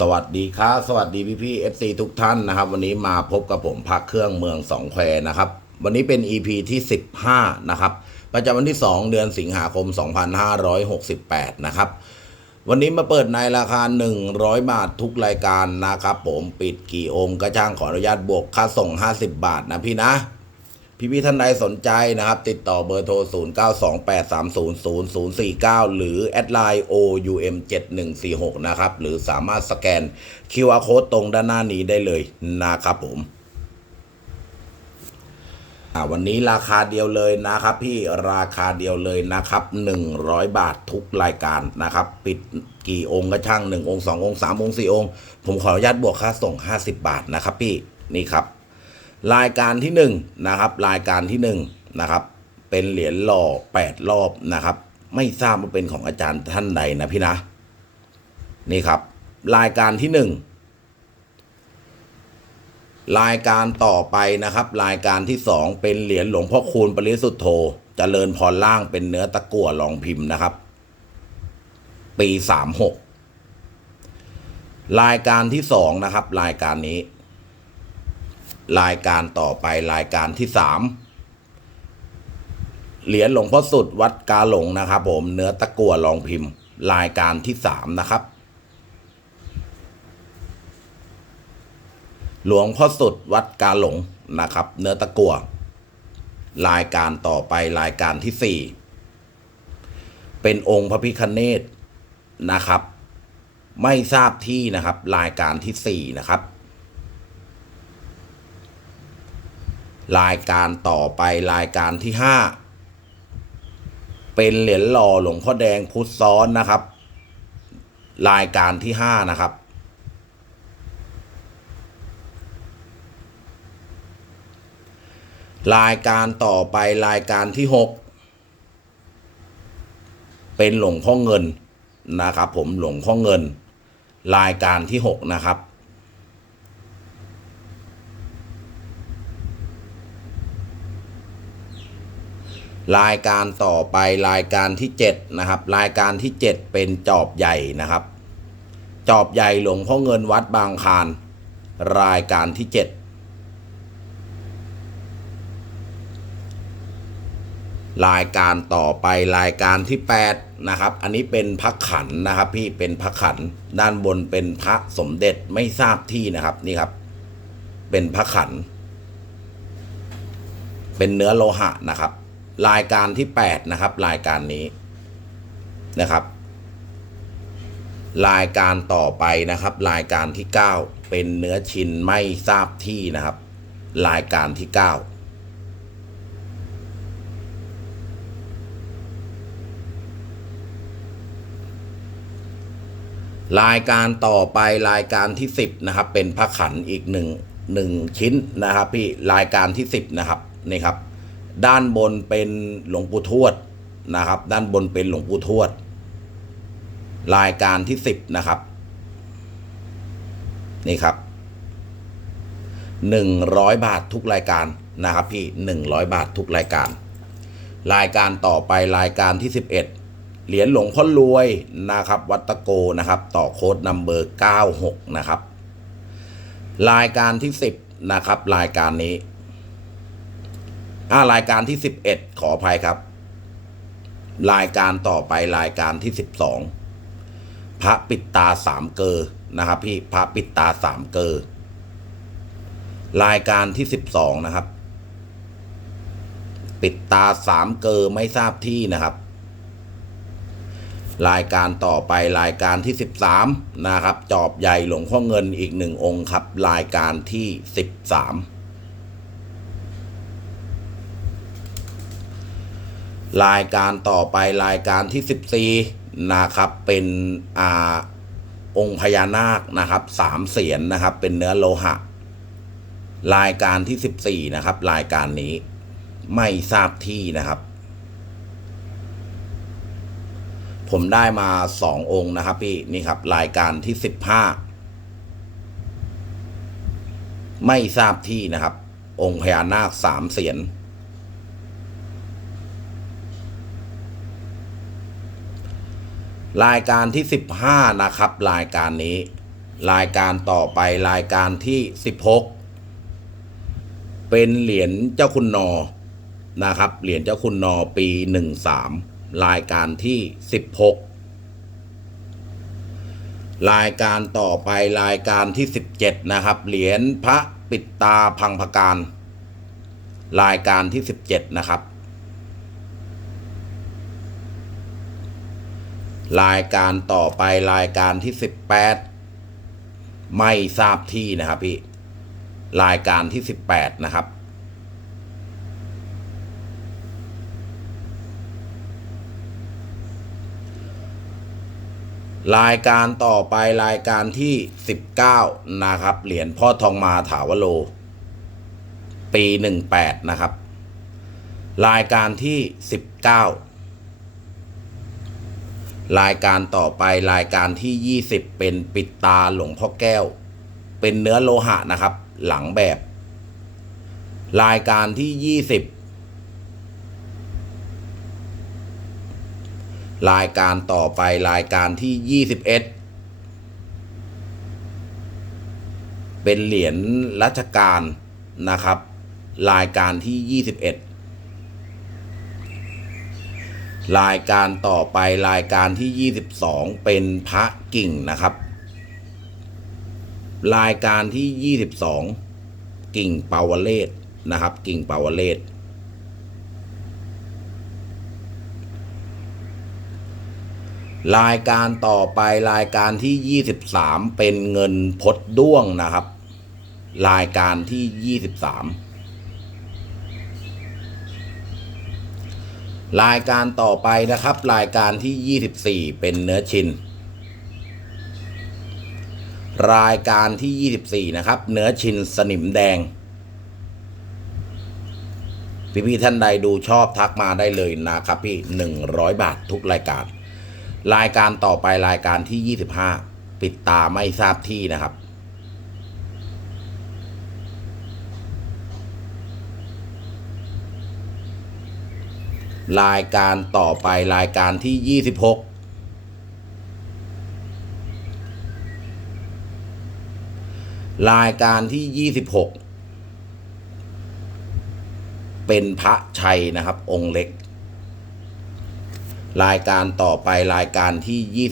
สวัสดีครับสวัสดีพี่พี่เอฟซีทุกท่านนะครับ วันนี้มาพบกับผมพักเครื่องเมืองสองแควนะครับ วันนี้เป็น EP ที่ 15 นะครับ ประจำวันที่ 2 เดือนสิงหาคม 2568 นะครับ วันนี้มาเปิดในราคา 100 บาททุกรายการนะครับ ผมปิดกี่องค์ก็จ้างขออนุญาตบวกค่าส่ง 50 บาทนะพี่นะ พี่พี่ๆท่านใดสนใจนะครับ ติดต่อเบอร์โทร 0928300049 หรือแอดไลน์ OUM7146 นะครับ หรือสามารถสแกน QR Code ตรงด้านหน้านี้ได้เลยนะครับผมวันนี้ราคาเดียวเลยนะครับ พี่ราคาเดียวเลยนะครับ 100 บาททุกรายการนะครับ ปิดกี่องค์ก็ช่าง 1 องค์ 2 องค์ 3 องค์ 4 องค์ ผมขออนุญาตบวกค่าส่ง 50 บาทนะครับพี่นี่ครับ รายการที่หนึ่งนะครับรายการที่หนึ่งนะครับเป็นเหรียญหล่อแปดรอบนะครับ ไม่ทราบว่าเป็นของอาจารย์ท่านใดนะพี่นะ นี่ครับ รายการที่หนึ่งรายการต่อไปนะครับ รายการที่สองเป็นเหรียญหลวงพ่อคูณปริสุทธโธเจริญพรล่างเป็นเนื้อตะกั่วลองพิมพ์นะครับ ปีสามหกรายการที่สองนะครับ รายการนี้ รายการต่อไปรายการที่สามเหรียญหลวงพ่อสุดวัดกาหลงนะครับ ผมเนื้อตะกั่วลองพิมพ์ รายการที่สามนะครับ หลวงพ่อสุดวัดกาหลงนะครับ เนื้อตะกั่วรายการต่อไปรายการที่สี่เป็นองค์พระพิคเนตนะครับ ไม่ทราบที่นะครับ รายการที่สี่นะครับ รายการต่อไปรายการที่ห้าเป็นเหรียญหล่อหลวงพ่อแดงพุทธซ้อนนะครับ รายการที่ห้านะครับ รายการต่อไปรายการที่หกเป็นหลวงพ่อเงินนะครับ ผมหลวงพ่อเงิน รายการที่หกนะครับ รายการต่อไปรายการที่เจ็ดนะครับ รายการที่เจ็ดเป็นจอบใหญ่นะครับ จอบใหญ่หลวงพ่อเงินวัดบางคารรายการที่เจ็ดรายการต่อไปรายการที่แปดนะครับ อันนี้เป็นพระขันนะครับ พี่เป็นพระขันด้านบนเป็นพระสมเด็จไม่ทราบที่นะครับนี่ครับ เป็นพระขัน เป็นเนื้อโลหะนะครับ รายการที่แปดนะครับ รายการนี้นะครับ รายการต่อไปนะครับ รายการที่เก้าเป็นเนื้อชิ้นไม่ทราบที่นะครับ รายการที่เก้ารายการต่อไปรายการที่สิบนะครับ เป็นพระขันอีกหนึ่งหนึ่งชิ้นนะครับ พี่รายการที่สิบนะครับนี่ครับ ด้านบนเป็นหลวงปู่ทวดนะครับ ด้านบนเป็นหลวงปู่ทวด รายการที่สิบนะครับ นี่ครับหนึ่งร้อยบาททุกรายการนะครับ พี่หนึ่งร้อยบาททุกรายการ รายการต่อไปรายการที่สิบเอ็ดเหรียญหลวงพ่อรวยนะครับ วัตโกนะครับ ต่อโค้ดนัมเบอร์เก้าหกนะครับ รายการที่สิบนะครับ รายการนี้ อ่ารายการที่สิบเอ็ดขออภัยครับ รายการต่อไปรายการที่สิบสองพระปิดตาสามเกอนะครับ พี่พระปิดตาสามเกอรายการที่สิบสองนะครับ ปิดตาสามเกอไม่ทราบที่นะครับ รายการต่อไปรายการที่สิบสามนะครับ จอบใหญ่หลวงพ่อเงินอีกหนึ่งองค์ครับ รายการที่สิบสาม รายการต่อไปรายการที่ 14 นะครับ เป็นอ่าองค์พญานาคนะครับสามเสียนนะครับ เป็นเนื้อโลหะ รายการที่ 14 นะครับ รายการนี้ไม่ทราบที่นะครับ ผมได้มาสององค์นะครับพี่นี่ครับ รายการที่ 15 ไม่ทราบที่นะครับ องค์พญานาคสามเสียน รายการที่สิบห้านะครับ รายการนี้ รายการต่อไปรายการที่สิบหกเป็นเหรียญเจ้าคุณนอนะครับ เหรียญเจ้าคุณนอปีหนึ่งสามรายการที่สิบหกรายการต่อไปรายการที่สิบเจ็ดนะครับ เหรียญพระปิดตาพังพการ รายการที่สิบเจ็ดนะครับ รายการต่อไปรายการที่สิบแปดไม่ทราบที่นะครับพี่ รายการที่สิบแปดนะครับ รายการต่อไปรายการที่สิบเก้านะครับ เหรียญพ่อทองมาถาวโล ปีหนึ่งแปดนะครับ รายการที่สิบเก้า รายการต่อไปรายการที่ 20 เป็นปิดตาหลวงพ่อแก้ว เป็นเนื้อโลหะนะครับ หลังแบบ รายการที่ 20 รายการต่อไปรายการที่ 21 เป็นเหรียญรัชการนะครับ รายการที่ 21 รายการต่อไปรายการที่ 22 เป็นพระกิ่งนะครับ รายการที่ 22 กิ่งเปาวเลศนะครับ กิ่งเปาวเลศรายการต่อไปรายการที่ 23 เป็นเงินพดด้วงนะครับ รายการที่ 23 รายการต่อไปนะครับ รายการที่ 24 เป็นเนื้อชิน รายการที่ 24 นะครับ เนื้อชินสนิมแดง พี่พี่ๆท่านใดดูชอบทักมาได้เลยนะครับพี่ 100 บาททุกรายการ รายการต่อไปรายการที่ 25 ปิดตาไม่ทราบที่นะครับ รายการต่อไปรายการที่ 26รายการที่ 26 เป็นพระชัยนะครับ องค์เล็ก รายการต่อไปรายการที่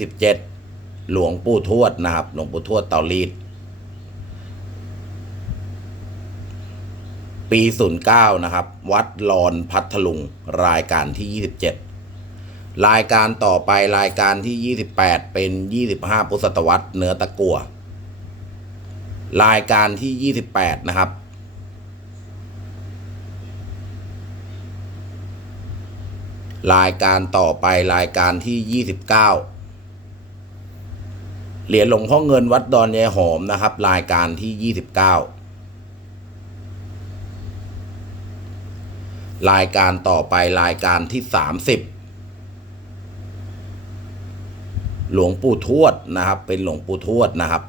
27 หลวงปู่ทวดนะครับ หลวงปู่ทวดเตาลีด ปี 09 นะครับ วัดลอนพัทลุง รายการที่ 27 รายการต่อไปรายการที่ 28 เป็น 25 พุทธศตวรรษเนื้อตะกัวรายการที่ 28 นะครับ รายการต่อไปรายการที่ 29 เหรียญหลวงพ่อเงินวัดดอนยายหอมนะครับ รายการที่ 29 รายการต่อไปรายการที่ 30 หลวงปู่ทวดนะครับ เป็นหลวงปู่ทวดนะครับ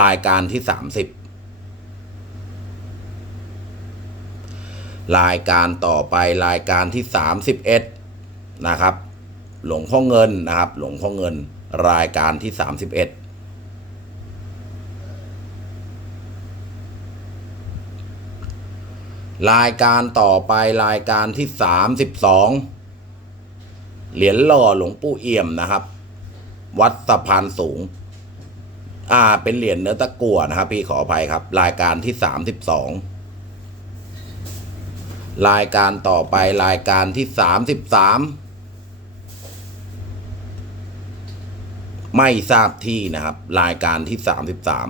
รายการที่ 30 รายการต่อไปรายการที่ 31 นะครับ หลวงพ่อเงินนะครับ หลวงพ่อเงินรายการที่ 31 รายการต่อไปรายการที่สามสิบสองเหรียญหล่อหลวงปู่เอี่ยมนะครับ วัดสะพานสูง อ่า เป็นเหรียญเนื้อตะกั่วนะครับ พี่ขออภัยครับ รายการที่สามสิบสองรายการต่อไปรายการที่สามสิบสามไม่ทราบที่นะครับ รายการที่สามสิบสาม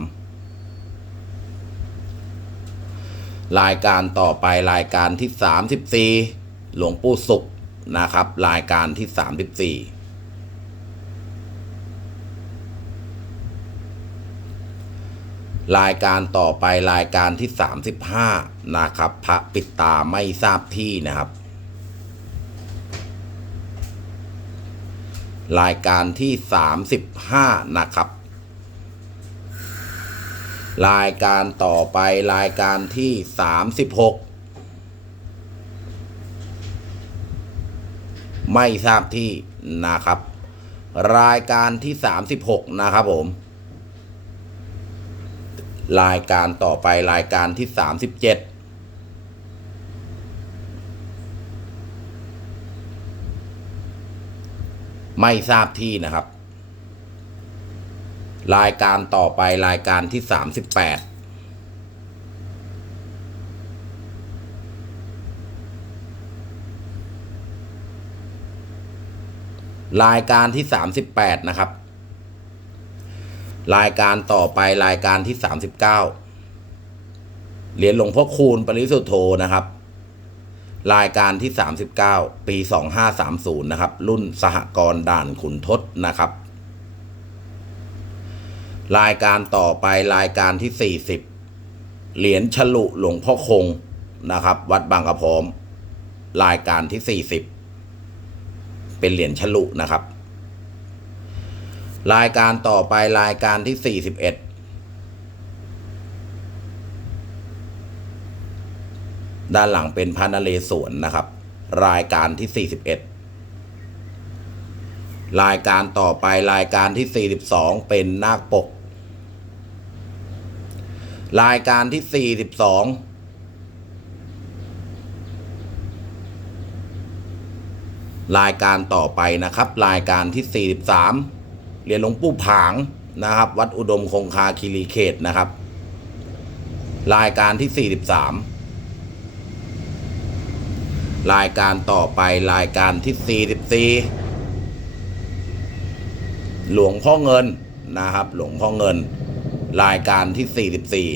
รายการต่อไปรายการที่สามสิบสี่หลวงปู่สุขนะครับ รายการที่สามสิบสี่รายการต่อไปรายการที่สามสิบห้านะครับ พระปิดตาไม่ทราบที่นะครับ รายการที่สามสิบห้านะครับ รายการต่อไปรายการที่สามสิบหกไม่ทราบที่นะครับ รายการที่สามสิบหกนะครับผม รายการต่อไปรายการที่สามสิบเจ็ดไม่ทราบที่นะครับ รายการต่อไปรายการที่สามสิบแปดรายการที่สามสิบแปดนะครับ รายการต่อไปรายการที่สามสิบเก้าเหรียญหลวงพ่อคูณปริสุทธโธนะครับ รายการที่สามสิบเก้าปีสองห้าสามศูนย์นะครับ รุ่นสหกรณ์ด่านขุนทศนะครับ รายการต่อไปรายการที่สี่สิบเหรียญฉลุหลวงพ่อคงนะครับ วัดบางกระพร้อม รายการที่สี่สิบเป็นเหรียญฉลุนะครับ รายการต่อไปรายการที่สี่สิบเอ็ดด้านหลังเป็นพระนเรศวรนะครับ รายการที่สี่สิบเอ็ดรายการต่อไปรายการที่สี่สิบสองเป็นนาคปก รายการที่สี่สิบสองรายการต่อไปนะครับ รายการที่สี่สิบสามเรียญหลวงปู่ผางนะครับ วัดอุดมคงคาคีรีเขตนะครับ รายการที่สี่สิบสามรายการต่อไปรายการที่สี่สิบสี่หลวงพ่อเงินนะครับ หลวงพ่อเงิน รายการที่สี่สิบสี่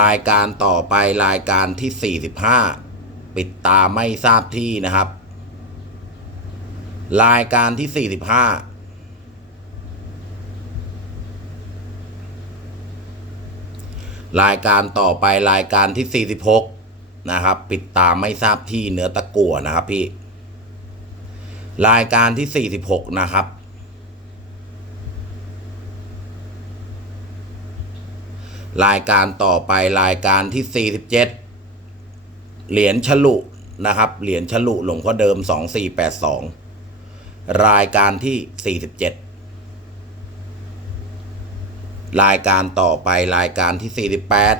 รายการต่อไปรายการที่สี่สิบห้าปิดตาไม่ทราบที่นะครับ รายการที่สี่สิบห้ารายการต่อไปรายการที่สี่สิบหกนะครับ ปิดตาไม่ทราบที่เนื้อตะกั่วนะครับพี่ รายการที่สี่สิบหกนะครับ รายการต่อไปรายการที่สี่สิบเจ็ดเหรียญฉลุนะครับ เหรียญฉลุหลวงพ่อเดิมสองสี่แปดสองรายการที่สี่สิบเจ็ดรายการต่อไปรายการที่สี่สิบแปด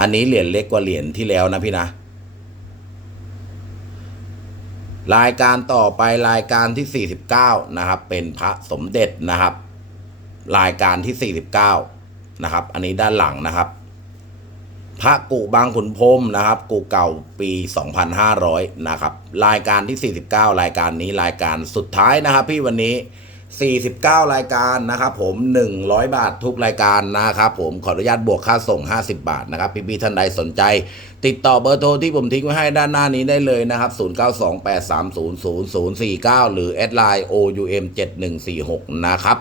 อันนี้เหรียญเล็กกว่าเหรียญที่แล้วนะพี่นะ รายการต่อไปรายการที่ 49 นะครับ เป็นพระสมเด็จนะครับ รายการที่ 49 นะครับ อันนี้ด้านหลังนะครับ พระกุบางขุนพรมนะครับ กุเก่าปี 2500 นะครับ รายการที่ 49 รายการนี้รายการสุดท้ายนะครับ พี่วันนี้ 49 รายการนะครับ ผม 100 บาททุกรายการนะครับ ผมขออนุญาตบวกค่าส่ง 50 บาทนะครับ พี่ๆท่านใดสนใจ ติดต่อเบอร์โทรที่ผมทิ้งไว้ให้ด้านหน้านี้ได้เลยนะครับ 0928300049 หรือแอดไลน์ OUM7146 นะครับ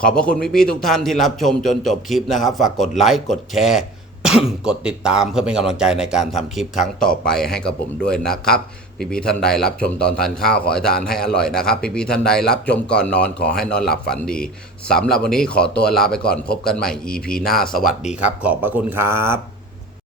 ขอบพระคุณพี่ๆทุกท่านที่รับชมจนจบคลิปนะครับ ฝากกดไลค์ กดแชร์ กดติดตามเพื่อเป็นกำลังใจในการทำคลิปครั้งต่อไปให้กับผมด้วยนะครับ พี่ๆท่านใดรับชมตอนทานข้าวขอให้ทานให้อร่อยนะครับ พี่ๆท่านใดรับชมก่อนนอนขอให้นอนหลับฝันดีสำหรับวันนี้ขอตัวลาไปก่อนพบกันใหม่ EP หน้าสวัสดีครับ ขอบพระคุณครับ